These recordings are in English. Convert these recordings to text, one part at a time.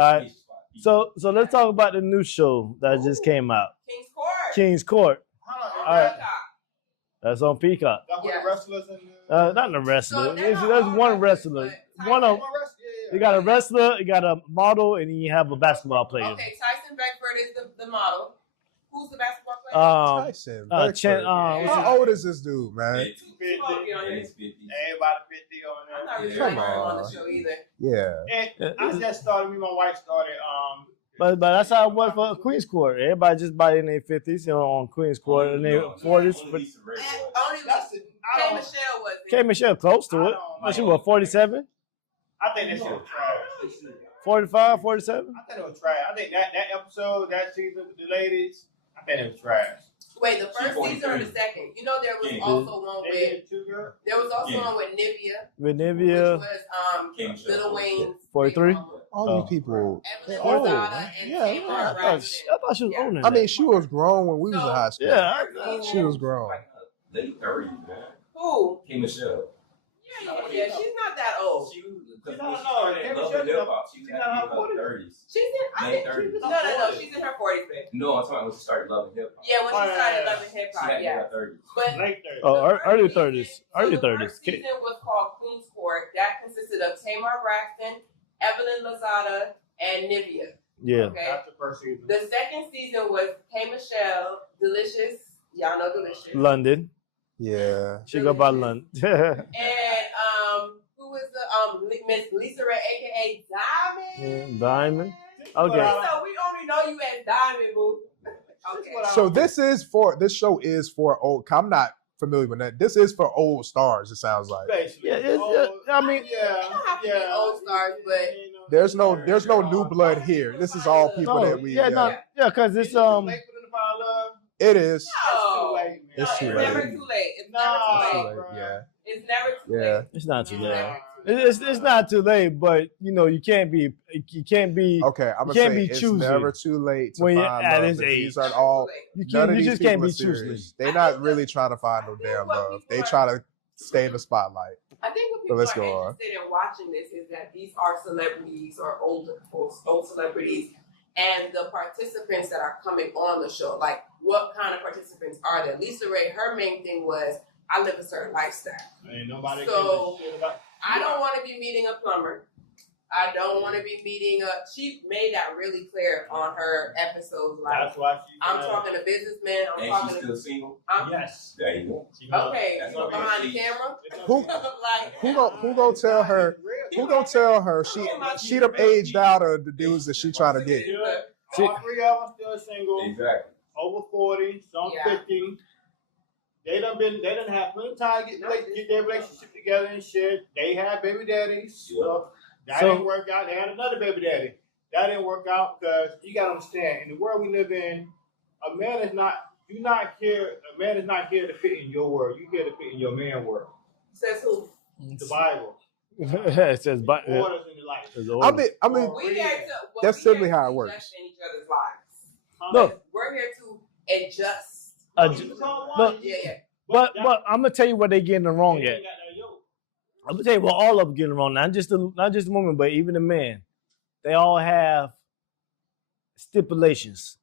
All right. So let's talk about the new show that just came out. King's Court. King's Court. All right. That's on Peacock. That's what the wrestlers and Not the wrestler. So There's one wrestler. One of you got a wrestler, you got a model, and you have a basketball player. Okay, Tyson Beckford is the model. Who's the basketball player? Tyson. How old is this dude, man? He's 50. Everybody 50 on there. I'm not really Come on the on. show either. Yeah. And I just started. Me and my wife started. But that's how it was for Queen's Court. Everybody just by in their 50s, on Queen's Court, and their 40s. Only K. Michelle was K. Michelle close to it. She was 47? I think that shit was trash. 45, 47? I think it was trash. I think that episode, that season with the ladies, I think it was trash. Wait, the first season or the second? You know, there was also one with Nivea. With Nivea. Which was Lil Wayne's 43? All these people. Evelyn Lozada and Tamar Braxton. I thought she was older. I mean, she was grown when we was in high school. Yeah. She was grown. Late 30s, man. Who? Kyng Michelle. Yeah, she's not that old. She was She's in not Love and Hip Hop. She was in her 30s. She's in, I think, no, she's in her 40s, babe. No, I'm talking about when she started Love and Hip Hop. Yeah, when she started Love and Hip She Hop, had yeah. her 30s. But Late 30s. Early 30s. Early the 30s. first season was called Queen's Court. That consisted of Tamar Braxton, Evelyn Lozada, and Nivea. Yeah. Okay. That's the first season. The second season was K. Michelle, Delicious. Y'all know Delicious. London. Yeah. She go by London. And who was the Miss Lisa Ray, aka Diamond? Diamond. So Okay. we only know you as Diamond, boo. Okay. So this show is for old. I'm not familiar with that. This is for old stars. It sounds like. Basically. Yeah, I mean, You don't have to be old stars, but There's no new blood here. This is all people that we. because it's Late for them to find love. It is. no. It's too It's late. never too late. It's No. never too late. Yeah. It's never too Yeah. late. it's not too It's late. never too late. It's not too late, but you can't be Okay, I'm You gonna can't say be it's choosy never too late to when you're find at love. his But age. These are all. you None of you these just can't people be are serious. choosy. They're not really trying to find no damn love. They try to stay in the spotlight. I think what But people let's are go on. interested in watching this is that these are celebrities or old celebrities, and the participants that are coming on the show. Like, what kind of participants are there? Lisa Ray, her main thing was, I live a certain lifestyle. Ain't nobody So, gives a shit about. I don't want to be meeting a plumber. I don't want to be meeting a. She made that really clear on her episodes. Like, That's why she. I'm talking to businessmen. I'm And talking she's to. still single? Yes. There you go. She knows. Okay, That's so what behind the she- camera. Who like, who gonna tell her? Who gonna tell her she done aged out of the dudes that she trying to get? All three of them still single. Exactly. Over 40, some Yeah. 50. They done have plenty of time to get their relationship together and shit. They had baby daddies. So that didn't work out. They had another baby daddy. That didn't work out because you gotta understand, in the world we live in, a man is not here to fit in your world. You're here to fit in your man world. Says who? The Bible. It says, but Orders in your life. I mean, We here to. That's we're simply here how to it works. invest in each other's lives. No. We're here to adjust. Yeah. but I'm gonna tell you what they getting it wrong at. I'm gonna tell you what all of them getting it wrong. Not just the woman, but even the man. They all have stipulations.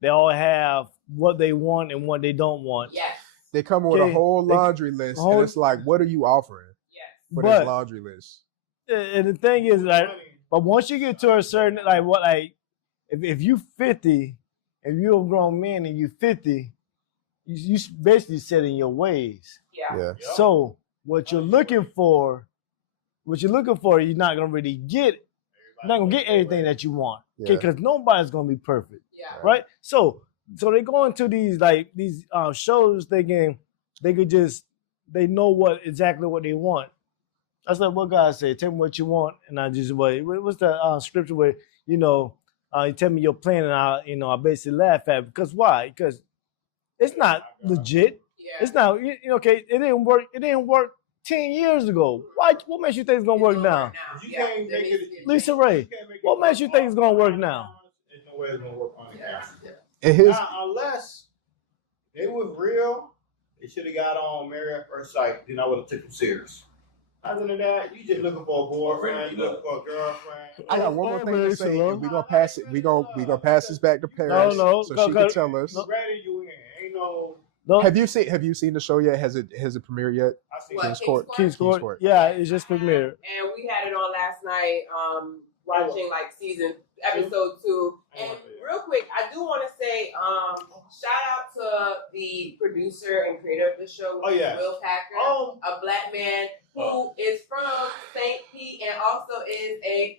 They all have what they want and what they don't want. Yes. they come with a whole laundry list, and it's like, what are you offering Yes. for this laundry list? And the thing is, like, but once you get to a certain, if you 50, if you're a grown man and you 50, you basically set in your ways. Yeah. So what you're looking for, you're not gonna really get. You're not gonna get everything that you want, okay? Because nobody's gonna be perfect, right? So they go into these shows thinking they know exactly what they want. That's like what God said. Tell me what you want, and I just wait. What's the scripture where you tell me your plan, and I basically laugh at it. Because why? Because it's not legit. Yeah. It's not okay. It didn't work. It didn't work 10 years ago. Why? What makes you think it's gonna work now? You can't make it. Lisa Ray, what makes you think it's gonna work now? There's no way it's gonna work on the camera. And Unless they was real, they should have got on Married at First Sight. Then I would have took them serious. Other than that, you just looking for a boyfriend, you looking for a girlfriend. I got one more thing to Always say. hello. And we gonna pass it. We gonna pass this back to Paris, No, so go- she go- can tell us. You ready, you in. Ain't no. No, Have you seen the show yet? Has it premiered yet? I see What, King's Court. King's King's Court. Court. Yeah, it's just premiered. And we had it on last night, watching like episode 2. And real quick, I do want to say, shout out to the producer and creator of the show, Oh, yeah. Will Packer, a black man who is from St. Pete and also is a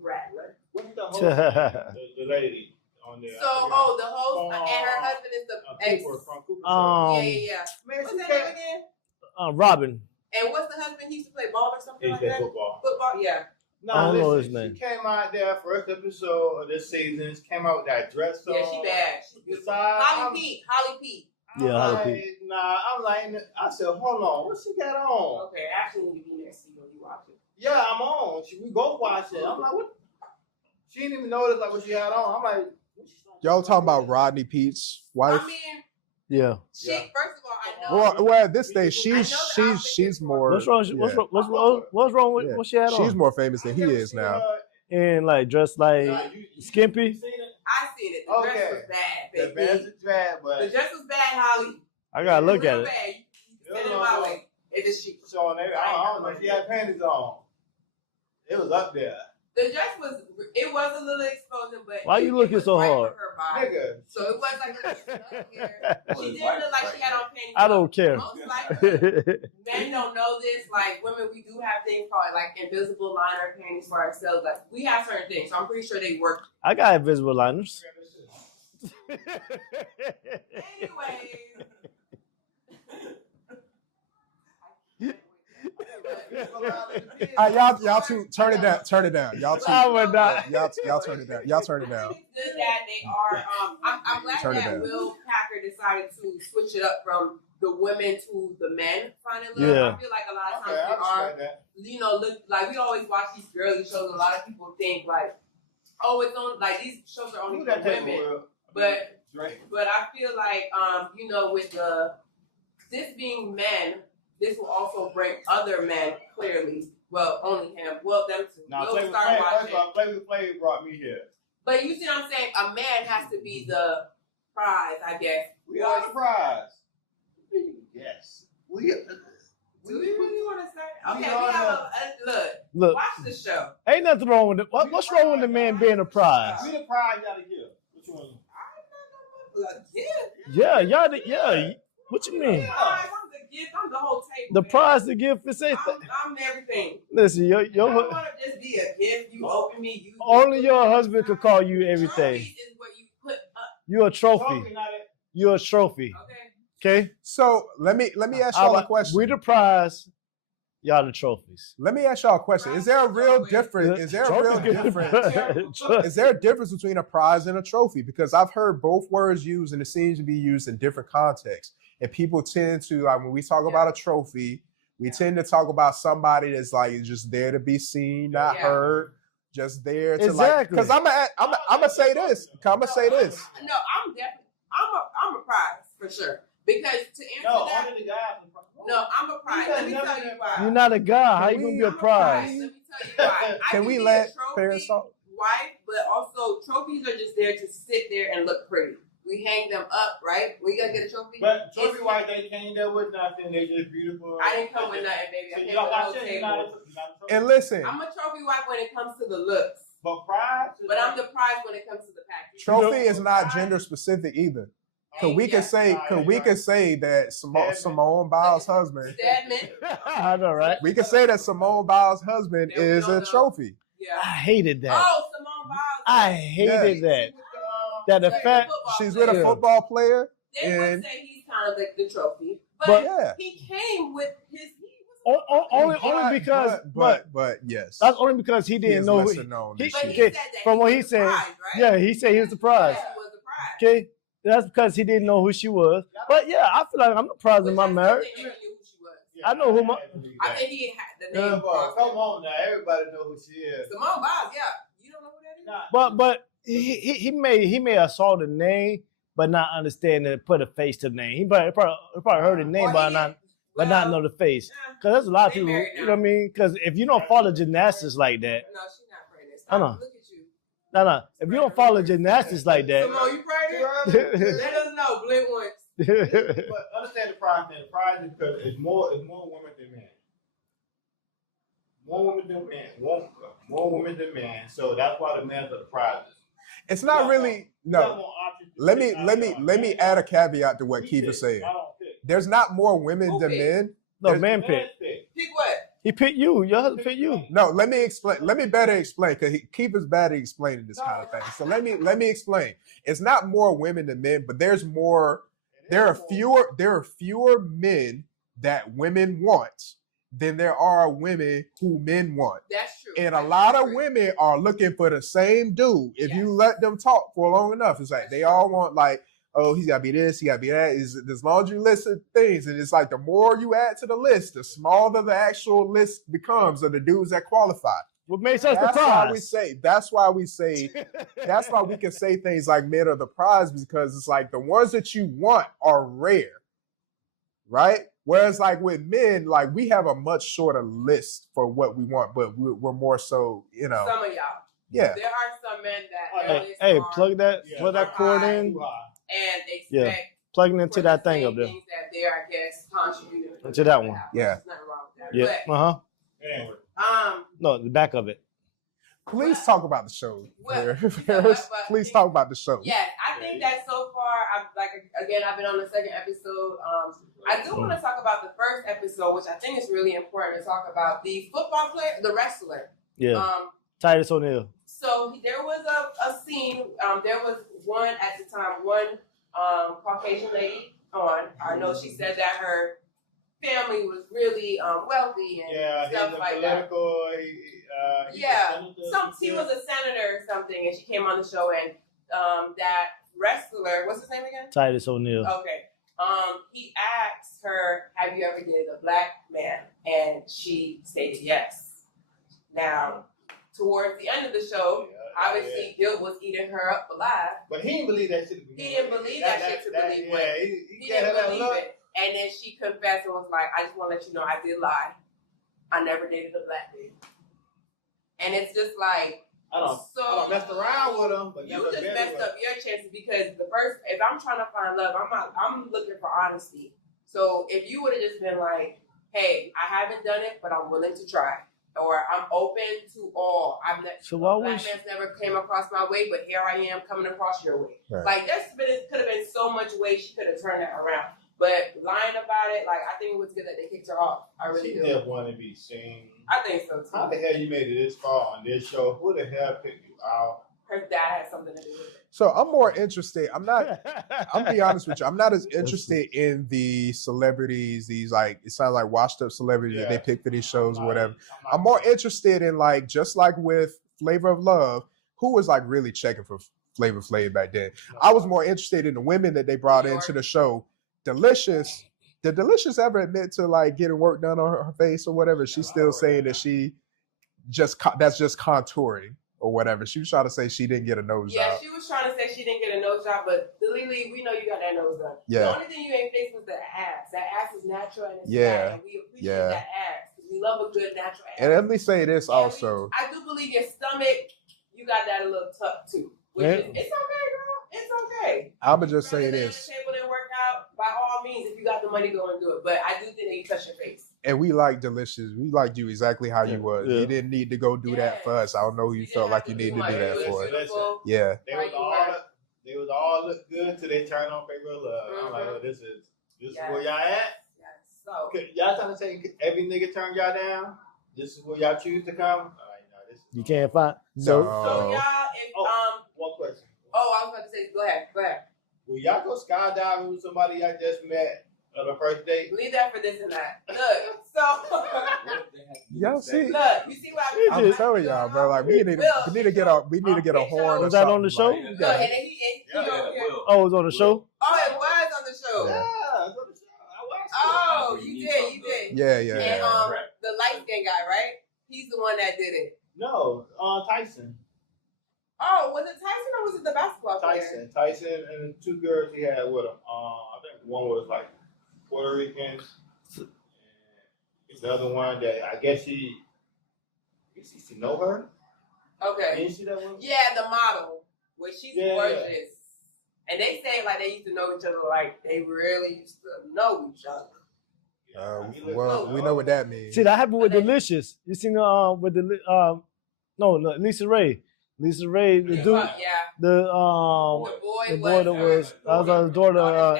rattler. What's the host? the lady on there. So, the host and her husband is the ex. Cooper, from Cooper. Yeah. Man, What's she that can't. name again? Robin. And what's the husband? He used to play ball or something He like said that? football. Football, yeah. No, I don't know his listen, name. she came out there first episode of this season. She came out with that dress on. Yeah, she bad. She's beautiful. Besides, Holly Pete. Yeah, I'm Holly like, nah, I'm like, I said, hold on, what she got on? Okay, actually, need to be next to you when you watch it. Yeah, I'm on. We go watch it. I'm like, what? She didn't even notice like what she had on. I'm like, Y'all talking about Rodney Pete's wife? I mean, Yeah. she. First of all, I know. Well, at this stage, I know the outfit she's is more. What's wrong? yeah. What's wrong with Yeah. what she had on? She's more famous than he is now. And like dressed like skimpy. You seen it? I seen it. The Okay. dress was bad, The baby. best is bad, The but dress was bad, Holly. I gotta look Real at it. bad. You send it my way. It just she. showing every, I don't know if she had panties on. It was up there. The dress was. It was a little exposing, but Why you it looking was so right hard? for her body. Nigga. So it was like a she didn't look like she had on panties. I don't care. Most likely, men don't know this. Like women, we do have things called like invisible liner panties for ourselves. Like we have certain things. So I'm pretty sure they work. I got invisible liners. Anyways. Y'all two turn it down. Y'all two. I would not. Y'all turn it down. Y'all turn it down. It's good that they are. I'm glad Turn it that down. Will Packer decided to switch it up from the women to the men. Finally, Yeah. I feel like a lot of Okay, times I we are. respect that. Look like we always watch these girly shows. A lot of people think like, oh, it's on like these shows are only Who for that take women. Will? But Drake. I feel like with this being men, this will also bring other men clearly. Well, only him. Well, them too. Now, We'll Play with start Play, watching. first of all, Play with Play brought me here. But you see what I'm saying? A man has to be the prize, I guess. We are the prize. Yes. Do we really want to start? Okay, We are we have look. Look, Watch the show. ain't nothing wrong with it. What's wrong with the man being a prize? We the prize y'all to give. Which one? Yeah. Yeah. What you mean? I'm the gift. I'm the whole table. The man. prize to give for say. I'm everything. Listen, I don't your want to just be a gift. You open me. You only your husband could call you everything. Trophies is what you put up. You're a trophy. Trophy, not it. You're a trophy. Okay. Okay. So let me ask y'all a question. We the prize. Y'all the trophies. Let me ask y'all a question. Is there a real difference? Is there a real difference? Is there a difference between a prize and a trophy? Because I've heard both words used and it seems to be used in different contexts. And people tend to, like when we talk about a trophy, we tend to talk about somebody that's like just there to be seen, not heard, just there to like. Because I'm gonna say this. No, I'm definitely. I'm a prize for sure. Because to answer that, only the guys. no, I'm a prize. Let me tell you why. You're not a guy. How you gonna be a I'm prize? Let me tell you why. I Can we be let a trophy Paris talk? wife, but also trophies are just there to sit there and look pretty. We hang them up, right? We gotta get a trophy. But trophy wife, they came there with nothing. They just beautiful. I didn't come with nothing, baby. I So came you with don't a watch whole it. You're table. not a trophy. And listen, I'm a trophy wife when it comes to the looks, But prize. but I'm the prize when it comes to the package. trophy is not gender specific either. Cause we can say that Simone Biles' husband. Stedman. I know, right? We can say that Simone Biles' husband Yeah, we is don't a know. trophy. Yeah. I hated that. Oh, Simone Biles. I hated that. That the fact She's with a football player. They would and- say he's kind of like the trophy, But- but Yeah. he came with his. Only because, but yes, that's only because he He didn't is know. lesser known he- this But year. he said okay, that from he what was he the said, prize, right? yeah, he said he was the prize. Yeah, he was the prize. Okay, that's because he didn't know who she was. But yeah, I feel like I'm the prize in my Which I marriage. still think he knew who she was. I know who my. I think he had the Yeah, name. but come on now, everybody know who she is. Simone Biles, yeah. You don't know who that is? But he may have saw the name, but not understand and put a face to the name. He probably heard the name, Or but he not. but not know the face. Because there's a lot of They people, married you know what I mean? Because if you don't follow gymnastics like that, No, she's not pregnant. I know. Look at you. no. If you don't follow gymnastics like that, Simone, you pregnant? Let us know. Blink once. But understand the prize thing. The prize is because it's more women than men. More women than men. More women than men. So that's why the men are the prizes. It's not really no. Let me add a caveat to what Keith is saying. There's not more women than men. No, man picked. Pick what? He picked you. Your husband picked you. No, let me explain. Let me better explain because Keith is bad at explaining this kind of thing. So let me explain. It's not more women than men, but there's more. There are fewer men that women want than there are women who men want. That's true. And a lot of women are looking for the same dude. If you let them talk for long enough, it's like they all want like, oh, he's got to be this, he got to be that. Is this laundry list of things, and it's like the more you add to the list, the smaller the actual list becomes of the dudes that qualify. What makes us the prize? That's why we can say things like men are the prize, because it's like the ones that you want are rare, right? Whereas like with men, like we have a much shorter list for what we want, but we're more so, you know. Some of y'all. Yeah. There are some men that Hey, plug that cord in. And they expect plugging into that thing up there. Things that they're, I guess, contributing to that one. Yeah. There's nothing wrong with that. Yeah. But, no, the back of it. Please talk about the show. Please talk about the show. Yeah, I think that so far, I've been on the second episode. I do want to talk about the first episode, which I think is really important to talk about. The football player, the wrestler. Yeah. Titus O'Neil. So there was a scene. There was one at the time, one Caucasian lady on. I know she said that her family was really wealthy and stuff like that. He was a senator or something, and she came on the show, and that wrestler, what's his name again? Titus O'Neil. Okay. He asked her, "Have you ever dated a black man?" And she stated yes. Now, towards the end of the show, obviously, Gil was eating her up alive. But he didn't believe that shit. He didn't believe that shit to believe it. He didn't believe it. And then she confessed and was like, "I just want to let you know I did lie. I never dated a black man." And it's just like, I don't messed around with him, but you just messed up your chances, because if I'm trying to find love, I'm looking for honesty. So if you would have just been like, "Hey, I haven't done it, but I'm willing to try," or "I'm open to all. Black man's never came across my way, but here I am coming across your way." Right. Like it could have been so much ways she could have turned that around. But lying about it, like, I think it was good that they kicked her off. I really do. She just want to be seen. I think so too. How the hell you made it this far on this show? Who the hell picked you out? Her dad had something to do with it. So I'm more interested. I'm be honest with you. I'm not as interested in the celebrities, these like, it sounds like washed up celebrities that they pick for these shows or whatever. I'm more interested in like, just like with Flavor of Love, who was like really checking for Flavor Flav back then. I was more interested in the women that they brought into the show. Delicious. Did Delicious ever admit to like getting work done on her face or whatever? She's still saying that that's just contouring or whatever. She was trying to say she didn't get a nose job. Yeah, she was trying to say she didn't get a nose job, but Lily, we know you got that nose done. Yeah. The only thing you ain't faced was the ass. That ass is natural and it's fat, and we appreciate that ass. We love a good natural ass. And let me say this also. I do believe your stomach, you got that a little tucked too. Which is, it's okay, girl. It's okay. I'ma just say this. Table and work out, by all means, if you got the money, go and do it. But I do think that you touch your face. And we like Delicious. We liked you exactly how you was. You didn't need to go do that for us. I don't know who you felt like you needed to do that for. Yeah. They was all look good till they turn on Flavor of Love. I'm like, oh, this is where y'all at? Yes. So y'all trying to say every nigga turn y'all down? This is where y'all choose to come? You can't find. So y'all, one question. Oh, I was about to say, go ahead. Will y'all go skydiving with somebody y'all just met on the first date? Leave that for this and that. Look, so y'all see. Look, you see what I'm telling y'all, bro. Like we need to get a horn. Was that on the show? Look, and then Oh, it was on the show. Oh, it was on the show. Yeah, it was on the show. Oh, you did. Yeah. And the light skin guy, right? He's the one that did it. No, Tyson. Oh, was it Tyson or was it the basketball player? Tyson and two girls he had with him. I think one was like Puerto Rican. the other one that I guess she know her. Okay. Didn't you see that one? Yeah, the model, where she's gorgeous. And they say like they used to know each other, like they really used to know each other. Well, we know what that means. See, that happened with Delicious. You seen with the no, Lisa Ray. Lisa Ray, the dude, the boy that was the daughter.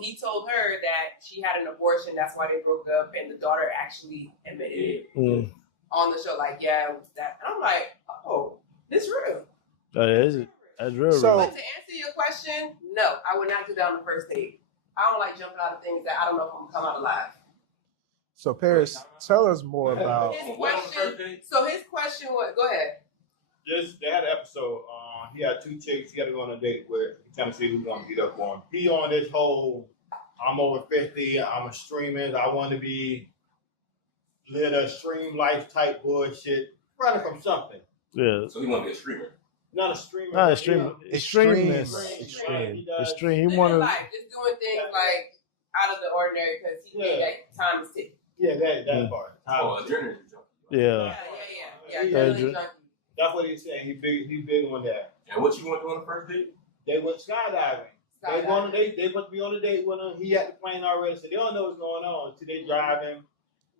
He told her that she had an abortion. That's why they broke up, and the daughter actually admitted it on the show. Like, yeah, it was that. And I'm like, oh, this real. That's real. So, but to answer your question, no, I would not do that on the first date. I don't like jumping out of things that I don't know if I'm gonna come out alive. So Paris, tell us more about his question. So his question was, go ahead. They had an episode. He had two chicks. He got to go on a date with. He's trying to see who's gonna beat up on him. He on this whole, I'm over 50. I'm a streamer. I want to be live a stream life type bullshit. Running from something. Yeah. So he want to be a streamer. Not a streamer. Not a streamer. Extremeness. Extreme. He wanted just doing things like out of the ordinary because he made that time is ticking. Yeah, that part. Adrenaline junkie. Yeah. Adrenaline junkie. That's what he's saying. He big on that. And what you want to do on the first date? They went skydiving. They supposed to be on a date with him. He had the plane already, so they don't know what's going on until they driving.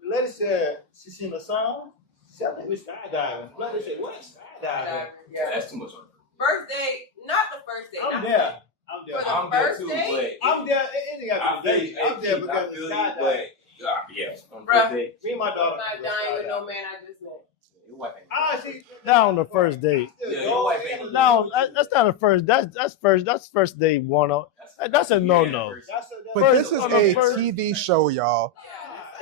The lady said she seen the song. She said, I think we're skydiving. The lady said, what? Skydiving. Yeah. That's too much. First date, not the first date. I'm there. I'm there too, but I'm there. I'm there because of skydiving. Yes. Bruh, me and my daughter. I'm not dying with no man I just met. Not on the first date. No, that's not a first. That's first date one. That's a no. But this is a TV show, y'all.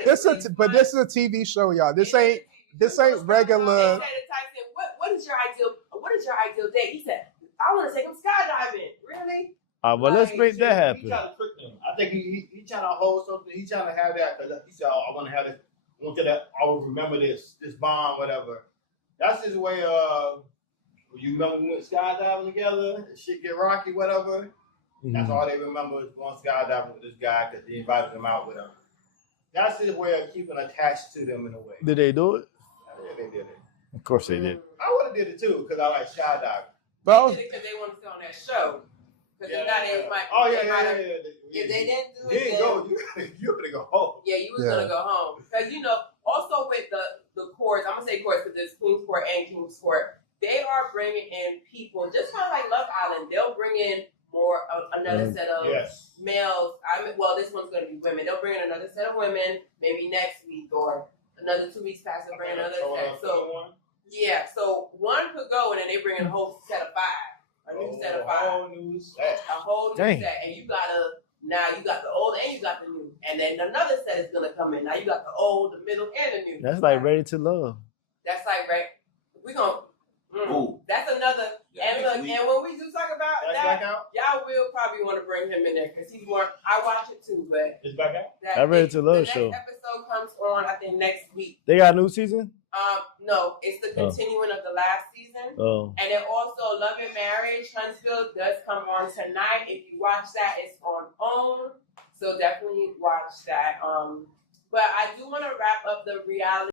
This is a TV show, y'all. This ain't regular. What is your ideal date? He said, I want to take him skydiving. Really? Well, let's make that happen. He trying to trick them. I think he trying to hold something. He trying to have that because he said, I want to have this. I want that. I will remember this bond, whatever. That's his way of. You remember we went skydiving together? Shit get rocky, whatever. Mm-hmm. That's all they remember is going skydiving with this guy because he invited them out with him. That's his way of keeping attached to them in a way. Did they do it? Yeah, they did it. Of course they did. I would have did it too because I like skydiving. They did it because they wanted to go on that show. Because if they didn't do it, you were gonna go home. Yeah, you was gonna go home because also with the courts, I'm gonna say courts because there's Queen's Court and King's Court. They are bringing in people just kind of like Love Island. They'll bring in more another set of males. This one's gonna be women. They'll bring in another set of women maybe next week or another 2 weeks past. They'll bring another set. So one could go and then they bring in a whole set of 5. A new set of 5. A whole new set. And you got the old and you got the new. And then another set is going to come in. Now you got the old, the middle, and the new. That's like Ready to Love. That's like, we're going to, that's another. And look, and when we do talk about that, y'all will probably want to bring him in there because he's more, I watch it too, but. It's back out? That Ready to Love show. The next episode comes on, I think, next week. They got a new season? No, it's the continuing of the last season. And then also Love and Marriage, Huntsville does come on tonight. If you watch that, it's on OWN. So definitely watch that. But I do want to wrap up the reality.